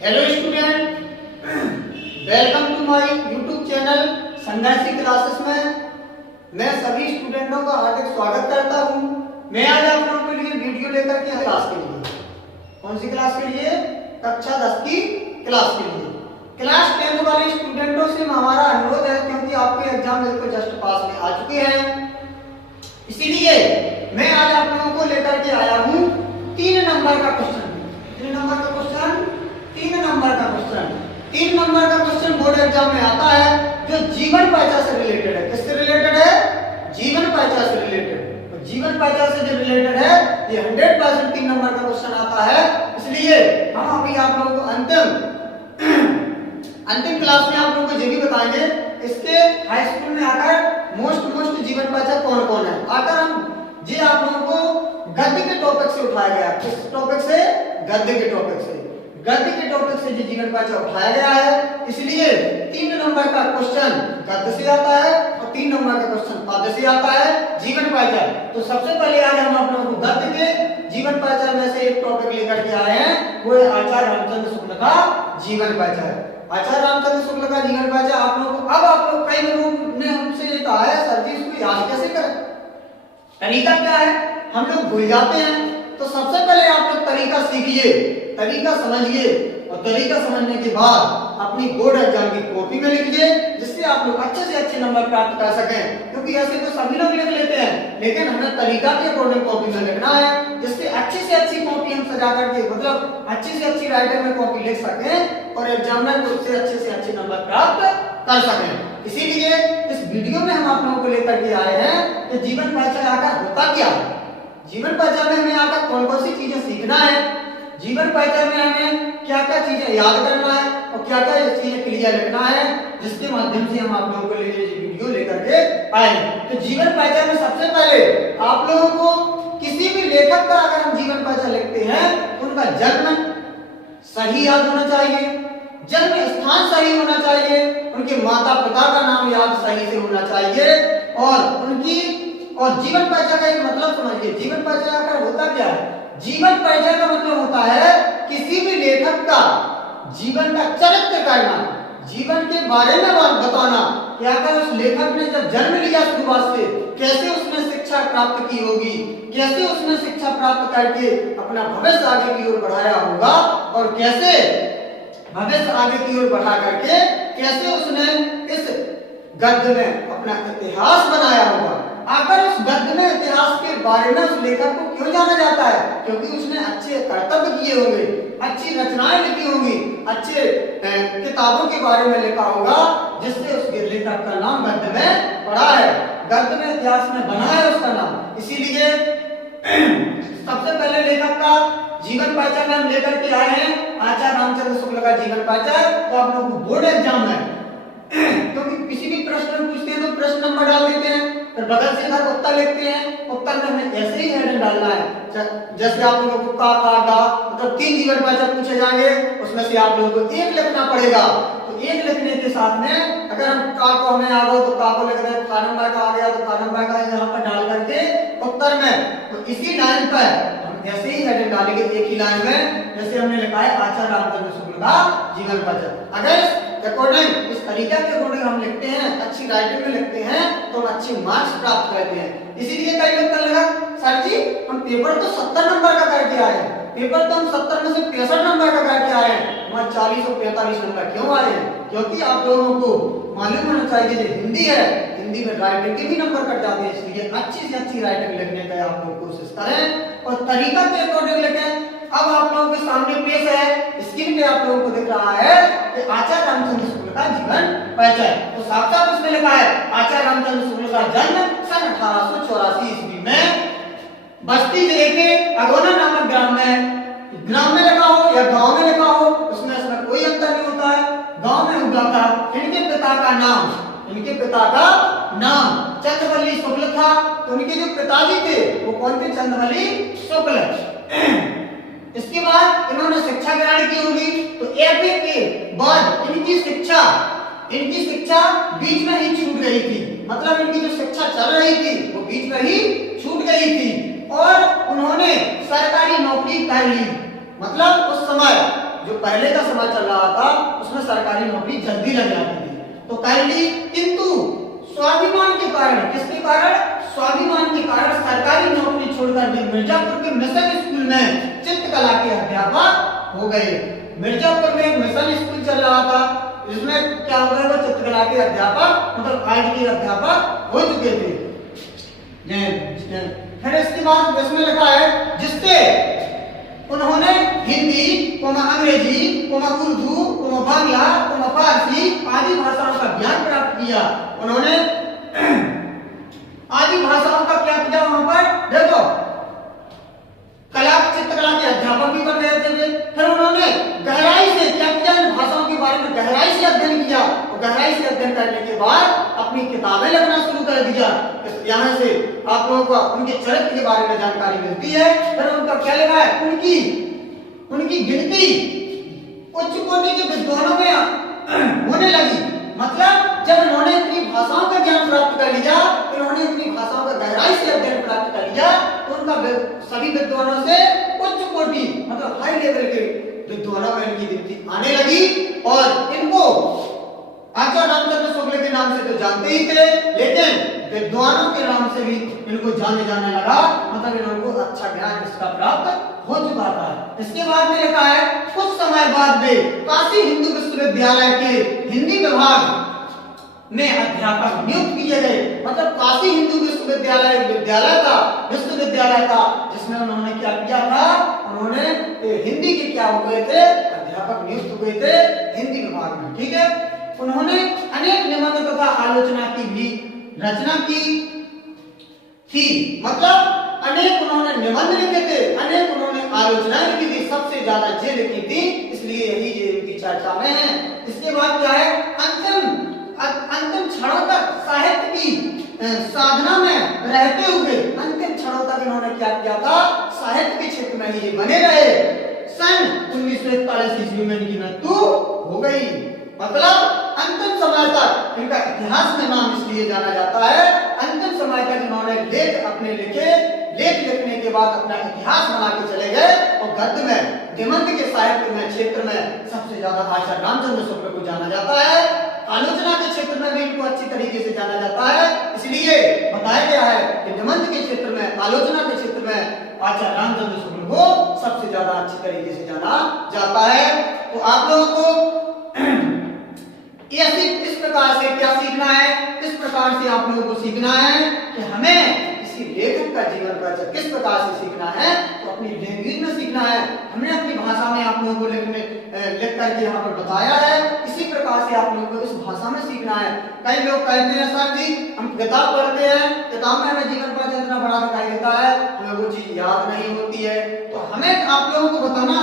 Hello student, welcome to my YouTube channel Sangharshi classes में मैं सभी स्टूडेंटों का हार्दिक स्वागत करता हूं। मैं आज आप लोगों के लिए वीडियो लेकर के क्लास के लिए, कौन सी क्लास के लिए? कक्षा 10 की क्लास के लिए। क्लास 10 वाले स्टूडेंटों से हमारा अनुरोध है, क्योंकि आपके एग्जाम बिल्कुल जस्ट पास में आ चुके हैं, इसीलिए मैं आज आप लोगों को लेकर के आया हूं 3 नंबर का क्वेश्चन। 3 नंबर का क्वेश्चन 3 नंबर का क्वेश्चन 3 नंबर का क्वेश्चन बोर्ड एग्जाम में आता है, जो जीवन पहचान से रिलेटेड है। किससे रिलेटेड है? जीवन पहचान से रिलेटेड। तो जीवन पहचान से जो रिलेटेड है, ये 100% 3 नंबर का क्वेश्चन आता है। इसलिए हम अभी आप लोगों को अंतिम क्लास में आप लोगों को ये भी बताएंगे, इसके हाई स्कूल में आकर मोस्ट जीवन पहचान कौन कौन है। आकर हम ये आप लोगों को गद्य के टॉपिक से उठाया गया। किस टॉपिक से? गद्य के टॉपिक से। गद्य के टॉपिक से जो जीवन पहचान उठाया गया है, इसलिए 3 नंबर का क्वेश्चन गद्य से आता है और 3 नंबर का क्वेश्चन पद्य से आता है, जीवन पहचान। तो सबसे पहले आज हम आप लोगों को गद्य के जीवन पहचान में से एक टॉपिक लेकर के आए हैं, वो है आचार्य रामचंद्र शुक्ल का जीवन पहचान। आचार्य रामचंद्र शुक्ल का जीवन पहचान आप लोगों को, अब आप लोग कई लोगों ने हमसे ये कहा है, सर जी इसको याद कैसे करें, तरीका क्या है? हम लोग भूल जाते हैं। तो सबसे पहले आप लोग तरीका सीखिए, तरीका समझिए, और तरीका समझने के बाद अपनी बोर्ड एग्जाम की कॉपी में लिखिए, जिससे आप लोग अच्छे से अच्छे नंबर प्राप्त कर सकें। क्योंकि ऐसे तो सभी लोग लिख लेते हैं, लेकिन हमें तरीका के अकॉर्डिंग कॉपी में लिखना है, जिससे अच्छी से अच्छी कॉपी हम सजा करके, मतलब अच्छी से अच्छी राइटिंग में कॉपी लिख सकें और एग्जामिनर को उससे अच्छे से अच्छे नंबर प्राप्त कर सकें। इसीलिए इस वीडियो में हम आप लोगों को लेकर के आए हैं कि जीवन पहचान आकर होता क्या है, जीवन पहचान में हमें आकर कौन कौन सी चीजें सीखना है, जीवन पहचान में हमें क्या क्या चीजें याद करना है और क्या क्या चीजें क्लियर रखना है, जिसके माध्यम से हम आप लोगों के लिए ये वीडियो लेकर के आए हैं। तो जीवन पहचान में सबसे पहले आप लोगों को किसी भी लेखक का अगर हम जीवन पहचान लिखते हैं, उनका जन्म सही याद होना चाहिए, जन्म स्थान सही होना चाहिए, उनके माता पिता का नाम याद सही से होना चाहिए, और जीवन पहचान का एक मतलब समझिए। जीवन पहचान का होता क्या है? जीवन पहचान का मतलब होता है किसी भी लेखक का जीवन का चरित्र करना, जीवन के बारे में बताना कि अगर उस लेखक ने जब जन्म लिया शुरुआत से, कैसे उसने शिक्षा प्राप्त की होगी, कैसे उसने शिक्षा प्राप्त करके अपना भविष्य आगे की ओर बढ़ाया होगा, और कैसे भविष्य आगे की ओर बढ़ा करके कैसे उसने इस गद्य में अपना इतिहास बनाया होगा। आखिर उस गद्य में इतिहास के बारे में उस लेखक को क्यों जाना जाता है? क्योंकि उसने अच्छे कर्तव्य किए होंगे, अच्छी रचनाएं लिखी होंगी, अच्छे किताबों के बारे में लिखा होगा, जिससे उस लेखक का नाम गद्य में पड़ा है, गद्य में इतिहास में बना है उसका नाम। इसीलिए सबसे पहले लेखक का जीवन पहचान हम लेकर के आए हैं, आचार्य रामचंद्र शुक्ल का जीवन पहचान। तो आप लोगों को बोर्ड एग्जाम में क्योंकि किसी भी प्रश्न पूछते हैं तो प्रश्न नंबर डाल देते हैं, फिर बगल से इधर उत्तर लिखते हैं, उत्तर में हमें ऐसे ही हेडिंग डालना है। जैसे आप लोगों को का गा, मतलब 3 जीवन पहचान पूछे जाएंगे, उसमें से आप लोगों को एक लिखना पड़ेगा। तो एक लिखने के साथ में अगर हम का को हमें आ गया तो का को लिख दें, का नंबर का आ गया तो का नंबर का यहाँ पर डाल करके उत्तर में, तो इसी लाइन पर ऐसे ही हेडिंग डालेंगे, एक ही लाइन में, जैसे हमने लिखा है आचार्य रामचंद्र शुक्ल का जीवन पहचान। अगर अकॉर्डिंग इस तरीका के अकॉर्डिंग हम लिखते हैं, अच्छी राइटिंग में लिखते हैं, तो हम अच्छे मार्क्स प्राप्त करते हैं। इसीलिए कई लोग कहने लगा, सर जी हम पेपर तो 70 नंबर का करके आए हैं, पेपर तो हम 70 में से 65 नंबर का करके आए हैं, वहां 40 और 45 नंबर क्यों आए हैं? क्योंकि आप लोगों को मालूम होना चाहिए जो हिंदी है, हिंदी में राइटिंग के भी नंबर कट जाते हैं, इसलिए अच्छी से अच्छी राइटिंग लिखने का आप लोग कोशिश करें और तरीका के अकॉर्डिंग लिखें। अब आप लोगों के सामने पेश है, स्क्रीन पे आप लोगों को दिख रहा है कि आचार्य रामचंद्र शुक्ल का जीवन पहचान। तो साफ साफ इसमें लिखा है आचार्य रामचंद्र शुक्ल का जन्म सन 1884 ईस्वी में बस्ती जिले के अगोना नामक ग्राम में लिखा हो या गांव में लिखा हो, उसमें इसमें कोई अंतर नहीं होता है, गांव में हुआ था। इनके पिता का नाम चंद्रवल्ली शुक्ल था। तो उनके जो पिताजी थे वो कौन थे? चंद्रवल्ली शुक्ल। इसके बाद इन्होंने शिक्षा ग्रहण की होगी, तो एफए के बाद इनकी शिक्षा बीच में ही छूट गई थी, मतलब इनकी जो शिक्षा चल रही थी वो बीच में ही छूट गई थी, और उन्होंने सरकारी नौकरी कर ली। मतलब उस समय जो पहले का समय चल रहा था उसमें सरकारी नौकरी जल्दी लग जाती थी, तो कर ली। किंतु स्वाभिमान के कारण, किसके कारण? स्वाभिमान के कारण सरकारी नौकरी छोड़कर भी मिर्जापुर के मिशन स्कूल में चित्रकला के अध्यापक हो गए। मिर्जापुर में एक मिशन स्कूल चल रहा था, इसमें क्या हो गए? वो चित्रकला के अध्यापक, मतलब आर्ट के अध्यापक हो चुके थे। फिर इसके बाद इसमें लिखा है जिससे उन्होंने हिंदी, अंग्रेजी, उर्दू, बांग्ला, फारसी आदि भाषाओं का ज्ञान प्राप्त किया। उन्होंने आदि भाषाओं का क्या किया? वहां पर देखो चित्रकला के अध्यापक भी बन गए थे। फिर उन्होंने गहराई से क्या किया? इन भाषाओं के बारे में गहराई से अध्ययन किया, और गहराई से अध्ययन करने के बाद अपनी किताबें लिखना शुरू कर दिया। यहाँ से आप लोगों को उनके चरित्र के बारे में जानकारी मिलती है। फिर उनका क्या लिखा है? उनकी गिनती उच्च कोटि के विद्वानों में होने लगी। मतलब जब इन्होंने इतनी भाषाओं का ज्ञान प्राप्त कर लिया, इन्होंने इतनी भाषाओं का गहराई से अध्ययन प्राप्त कर लिया, तो उनका सभी विद्वानों से उच्च कोटि मतलब हाई लेवल के विद्वानों में इनकी गिनती आने लगी। और इनको आचार्य रामचंद्र शुक्ल के नाम से तो जानते ही थे, लेकिन विद्वानों के नाम से भी इनको जाने जाने लगा। मतलब इनको अच्छा ज्ञान इसका प्राप्त हो चुका था। इसके बाद में लिखा है कुछ समय बाद में काशी हिंदू विश्वविद्यालय के हिंदी विभाग में अध्यापक नियुक्त किए गए। मतलब काशी हिंदू विश्वविद्यालय था जिसमें उन्होंने क्या किया था? उन्होंने हिंदी के क्या हो गए थे? अध्यापक नियुक्त हुए थे हिंदी विभाग में। ठीक है। उन्होंने अनेक निबंध तथा आलोचना की भी रचना की थी। मतलब अनेक उन्होंने निबंध लिखे थे, अनेक उन्होंने आलोचनाएं लिखी थी, सबसे ज्यादा ये लिखी थी, इसलिए यही ये इनकी चर्चा में है। इसके बाद क्या है? अंतिम क्षणों तक साहित्य की साधना में रहते हुए अंतिम क्षणों तक इन्होंने क्या किया था? साहित्य के क्षेत्र में ही बने रहे। सन 1941 ईस्वी में इनकी मृत्यु हो गई। मतलब अंतिम समय तक इनका इतिहास में नाम इसलिए जाना जाता है, अंतिम समय तक इन्होंने लेख अपने लिखे, लेख लिखने के बाद अपना इतिहास बना के चले गए। और गद्य में, निबंध के साहित्य में क्षेत्र में सबसे ज्यादा आचार्य रामचंद्र शुक्ल को जाना जाता है। आलोचना के क्षेत्र में भी इनको अच्छी तरीके से जाना जाता है, इसलिए बताया गया है कि निबंध के क्षेत्र में, आलोचना के क्षेत्र में आचार्य रामचंद्र शुक्ल को सबसे ज्यादा अच्छी तरीके से जाना जाता है। तो आप लोगों को इस प्रकार से क्या सीखना है? इस प्रकार से आप लोगों को सीखना है कि हमें किसी लेखक का जीवन परिचय किस प्रकार से सीखना है, तो अपनी लैंग्वेज में सीखना है। हमने अपनी भाषा में आप लोगों को लिख करके यहाँ पर बताया है, इसी प्रकार से आप लोगों को इस भाषा में सीखना है। कई लोग कहते हैं सर जी हम किताब पढ़ते हैं, किताब में हमें जीवन परिचय इतना बड़ा दिखाई देता है, हमें वो चीज याद नहीं होती है। तो हमें आप लोगों को बताना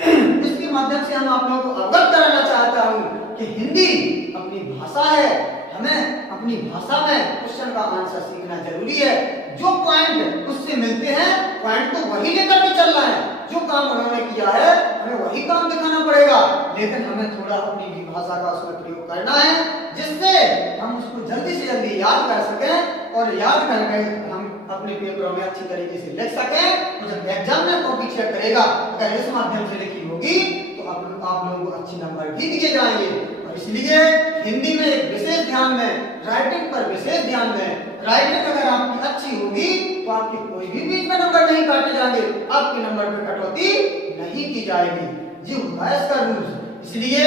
इसके माध्यम से हम आप लोगों को अवगत कराना चाहता हूँ कि हिंदी अपनी भाषा है, हमें अपनी भाषा में क्वेश्चन का आंसर सीखना जरूरी है। जो पॉइंट उससे मिलते हैं, पॉइंट तो वही लेकर के चलना है। जो काम उन्होंने किया है हमें वही काम दिखाना पड़ेगा, लेकिन हमें थोड़ा अपनी भी भाषा का उसमें प्रयोग करना है, जिससे हम उसको जल्दी से जल्दी याद कर सकें और याद करके हम अपने पेपरों में अच्छी तरीके से लिख सकें। तो जब एग्जाम में कॉपी चेक करेगा, अगर इस माध्यम से लिखी होगी तो आप लोगों को अच्छे नंबर भी दिए जाएंगे। और इसलिए हिंदी में एक विशेष ध्यान में, राइटिंग पर विशेष ध्यान में। राइटिंग अगर आपकी अच्छी होगी तो आपके कोई भी बीच में नंबर नहीं काटे जाएंगे, आपके नंबर में कटौती नहीं की जाएगी। जी होता है इसका रूल। इसलिए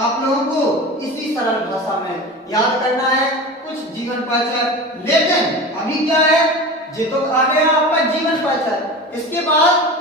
आप लोगों को इसी सरल भाषा में याद करना है कुछ जीवन परिचय। लेकिन अभी क्या है, ये तो आ गया आपका जीवन परिचय। इसके बाद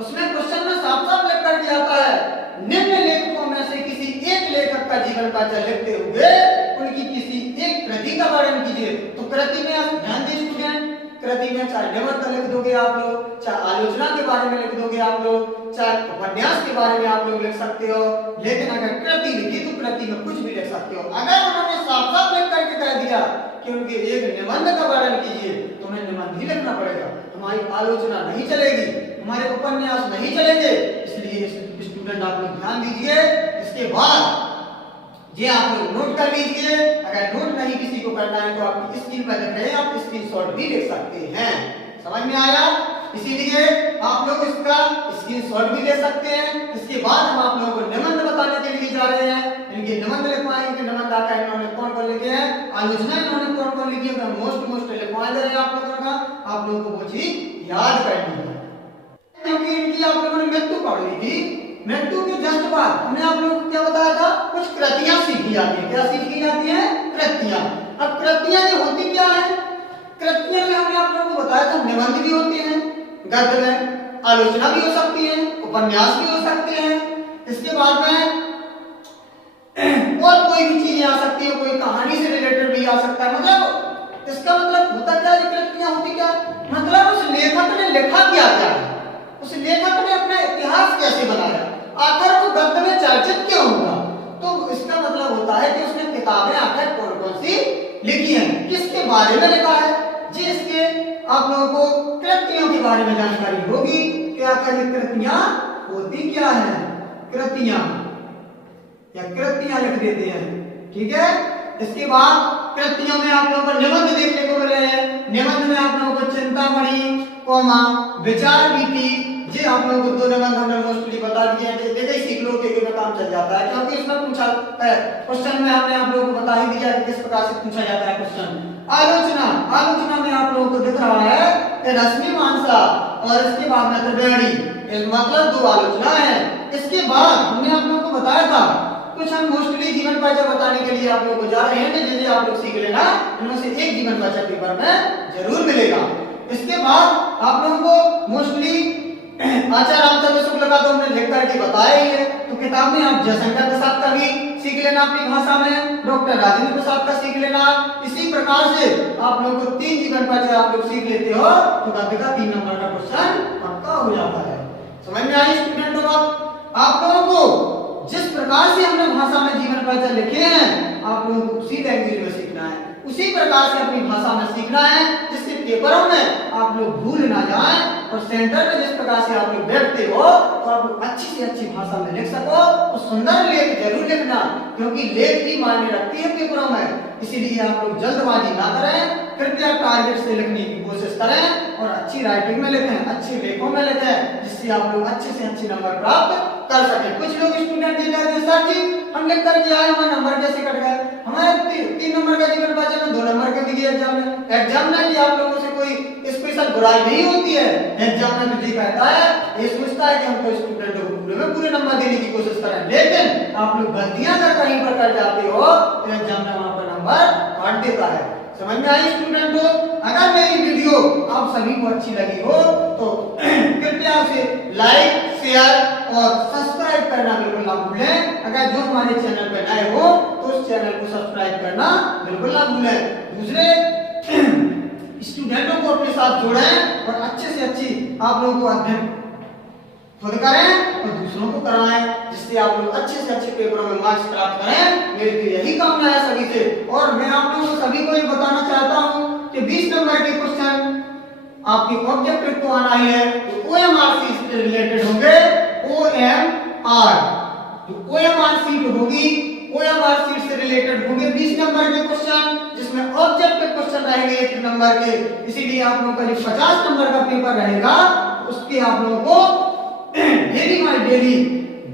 उसमें क्वेश्चन में साफ साफ लिख कर दिया जाता है निम्न लेखकों में से किसी एक लेखक का जीवन परिचय लिखते हुए उनकी किसी एक कृति का वर्णन कीजिए। तो कृति में आप ध्यान दें स्टूडेंट, कृति में चाहे निबंध लिख दोगे आप लोग, चाहे आलोचना के बारे में लिख दोगे आप लोग, चाहे उपन्यास के बारे में आप लोग लिख सकते हो। लेकिन अगर कृति लिखी तो कृति में कुछ भी लिख सकते हो। अगर उन्होंने साफ साफ लिख करके कह दिया कि उनके एक निबंध का वर्णन कीजिए तो उन्हें निबंध ही लिखना पड़ेगा। हमारी आलोचना नहीं चलेगी, हमारे उपन्यास नहीं चलेंगे। इसलिए स्टूडेंट आप लोग ध्यान दीजिए। इसके बाद ये आप लोग नोट कर लीजिए। अगर नोट नहीं किसी को करना है तो आपकी स्क्रीन पर देख रहे हैं, आप स्क्रीनशॉट भी ले सकते हैं। समझ में आया? इसीलिए आप लोग इसका स्क्रीनशॉट भी ले सकते हैं। इसके बाद हम आप लोगों को निबंध बताने के लिए जा रहे हैं। इनके निबंध लिखवाएंगे। निबंध आता है इन्होंने कौन कौन लिखे हैं, आलोचना इन्होंने कौन कौन लिखी है, मोस्ट लिखवा दे रहे हैं आप लोगों का। आप लोगों को वो चीज याद करनी है, क्योंकि इनकी आप लोगों ने मृत्यु पढ़ ली थी। मृत्यु के जस्ट बाद हमने आप लोगों को क्या बताया था, कुछ कृतियां सीखी जाती है। क्या सीखी जाती है, कृतियां। अब कृतियां ये होती क्या है, कृतियां में हमने आप लोगों को बताया था निबंध भी होते हैं, गद्य में आलोचना भी हो सकती है, उपन्यास भी हो सकते हैं। इसके बाद में और कोई भी चीजें आ सकती है, कोई कहानी से रिलेटेड भी आ सकता है। मतलब इसका मतलब होता क्या है, कृतियां होती क्या, मतलब उस लेखक ने लिखा क्या है, उस लेखक ने अपना इतिहास कैसे बनाया, आखिर वो गद्य में चर्चित क्यों हुआ। तो इसका मतलब होता है कि उसने किताबें आखिर कौन कौन सी लिखी हैं, किसके बारे में लिखा है। जिसके आप लोगों को कृतियों के बारे में जानकारी होगी कि आखिर कृतियां होती क्या है, कृतियां या कृतियां लिख देते हैं, ठीक है। इसके बाद कृतियों में आप लोगों को निबंध देखने को मिल रहे हैं। निबंध में आप लोगों को चिंतामणि, विचार रीति, ये आप लोगों को 2 निबंध हमने मोस्टली बता दिए हैं। देखिए सीख लो के काम चल जाता है, क्योंकि इसमें पूछा है क्वेश्चन में हमने आप लोगों को बता ही दिया कि किस प्रकार से पूछा जाता है क्वेश्चन। आलोचना में आप लोगों को दिख रहा है कि रश्मि मानसा और इसके बाद में त्रिवेणी, मतलब 2 आलोचना है। इसके बाद हमने आप लोगों को बताया था कुछ हम मोस्टली जीवन परिचय बताने के लिए आप लोगों को जा रहे हैं, जिसे आप लोग सीख लेना, इनमें से एक जीवन परिचय पेपर में जरूर मिलेगा। इसके बाद आप लोगों को मोस्टली आचार्य रामचंद्र शुक्ल का तो हमने लिख करके बताया ही है, तो किताब में आप जयशंकर प्रसाद का भी सीख लेना अपनी भाषा में, डॉक्टर राजेंद्र प्रसाद का सीख लेना। इसी प्रकार से आप लोगों को 3 जीवन परिचय आप लोग सीख लेते हो तो गद्य का 3 नंबर का क्वेश्चन पक्का हो जाता है। समझ में आई स्टूडेंटों? आप लोगों को जिस प्रकार से हमने भाषा में जीवन परिचय लिखे हैं, आप लोगों को उसी लैंग्वेज में सीखना है, उसी प्रकार से अपनी भाषा में सीखना है, जिससे पेपरों में आप लोग भूल ना जाएं और सेंटर में जिस प्रकार से आप लोग बैठते हो तो आप लोग अच्छी से अच्छी भाषा में लिख सको। और सुंदर लेख जरूर लिखना, क्योंकि लेख भी मायने रखती है पेपरों में। इसीलिए आप लोग जल्दबाजी ना करें, कृपया टारगेट से लिखने की कोशिश करें और अच्छी राइटिंग में लिखें, अच्छे लेखों में लिखें, जिससे आप लोग अच्छे से अच्छे नंबर प्राप्त कर सके। कुछ लोग स्टूडेंट ये कहते हैं सर जी हम लिख करके आए, हमारे नंबर कैसे कट गए, हमारे 3 नंबर का जीवन परिचय में 2 नंबर के दिए एग्जाम में। एग्जाम में कि आप लोगों से कोई स्पेशल बुराई नहीं होती है, एग्जाम में जी कहता है, ये सोचता है कि हम तो स्टूडेंटों को पूरे में पूरे नंबर देने की कोशिश करें, लेकिन आप लोग गलतियां अगर कहीं पर कर जाते हो तो एग्जाम में वहां पर नंबर काट देता है। समझ में आई स्टूडेंटों? अगर मेरी वीडियो आप सभी को अच्छी लगी हो तो कृपया उसे लाइक, शेयर और सब्सक्राइब करना बिल्कुल ना भूलें। अगर जो हमारे चैनल पर नए हो तो उस चैनल को सब्सक्राइब करना बिल्कुल ना भूलें। दूसरे स्टूडेंटों को अपने साथ जोड़ें और अच्छे से अच्छी आप लोगों को अध्ययन खुद करें और दूसरों को कराएं, जिससे आप लोग अच्छे से अच्छे पेपरों में मार्क्स प्राप्त करें। मेरी तो यही कामना है सभी से। और मैं आप लोगों को सभी को ये बताना चाहता हूं कि 20 नंबर के क्वेश्चन आपके ऑब्जेक्टिव को आना ही है, तो OMR से रिलेटेड होंगे। OMR जो OMR सीट होगी, OMR सीट से रिलेटेड होंगे 20 नंबर के क्वेश्चन, जिसमें ऑब्जेक्टिव क्वेश्चन रहेंगे 1 नंबर के। इसीलिए आप लोगों का जो 50 नंबर का पेपर रहेगा उसके आप लोगों को डेली बाय डेली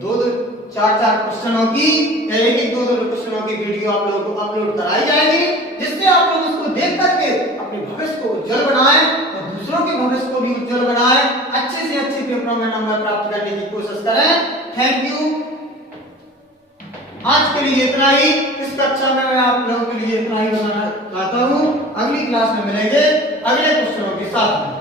2-2, 4-4 क्वेश्चनों की या 1-2 क्वेश्चनों की वीडियो आप लोगों को अपलोड कराई जाएगी, जिससे आप लोग उसको देख करके अपने भविष्य को उज्जवल बनाएं और दूसरों के भविष्य को भी उज्जवल बनाएं, अच्छे से अच्छे पेपरों में नंबर प्राप्त करने की कोशिश करें। Thank you. आज के लिए इतना ही। इस कक्षा में मैं आप लोगों के लिए इतना ही बताना चाहता हूँ। अगली क्लास में मिलेंगे अगले क्वेश्चनों के साथ।